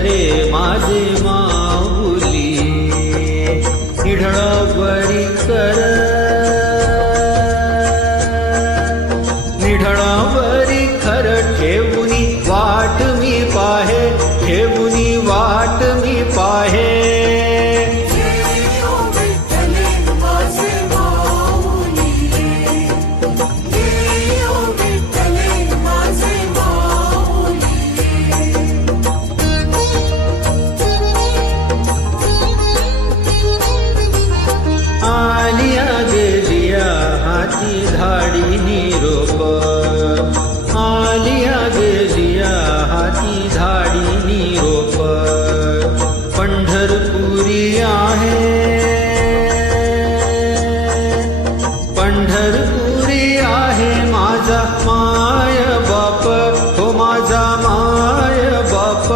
विठ्ठले माझे माऊली, निढळावरी कर, निढळावरी खर ठेवुनी वाट मी पाहे, ठेवुनी वाट मी पाहे. आलिया गेलिया हाती धाडी निरोप, आलिया गेलिया हाती धाडी निरोप. पंढरपुरी आहे, पंढरपुरी आहे माझा माय बाप, हो माझा माय बाप.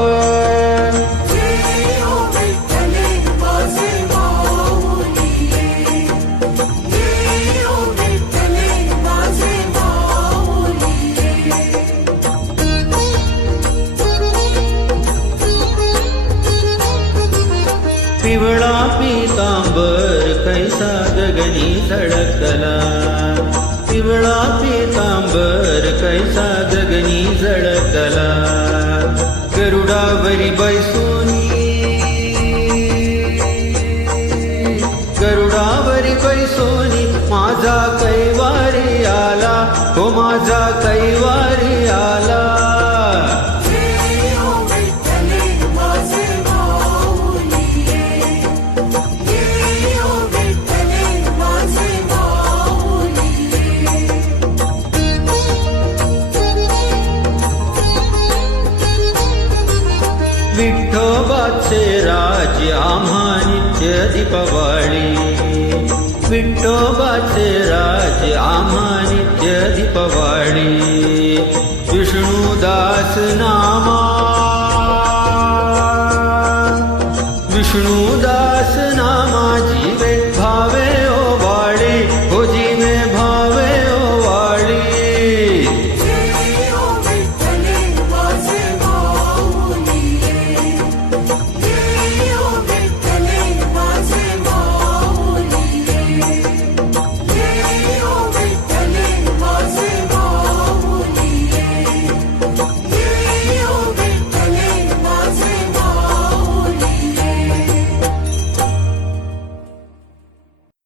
पिवळा पीतांबर कैसा गगनी झळकला, पिवळा पीतांबर कैसा गगनी झळकला. गरुडावरी बैसोनी, गरुडावरी बैसोनी माझा कैवारी आला, हो माझा कैवारी आला. विठोबाचे राज आम्हा नित्य दीपवाळी, विठोबाचे राज आम्हा नित्य दीपवाळी. विष्णुदास नामा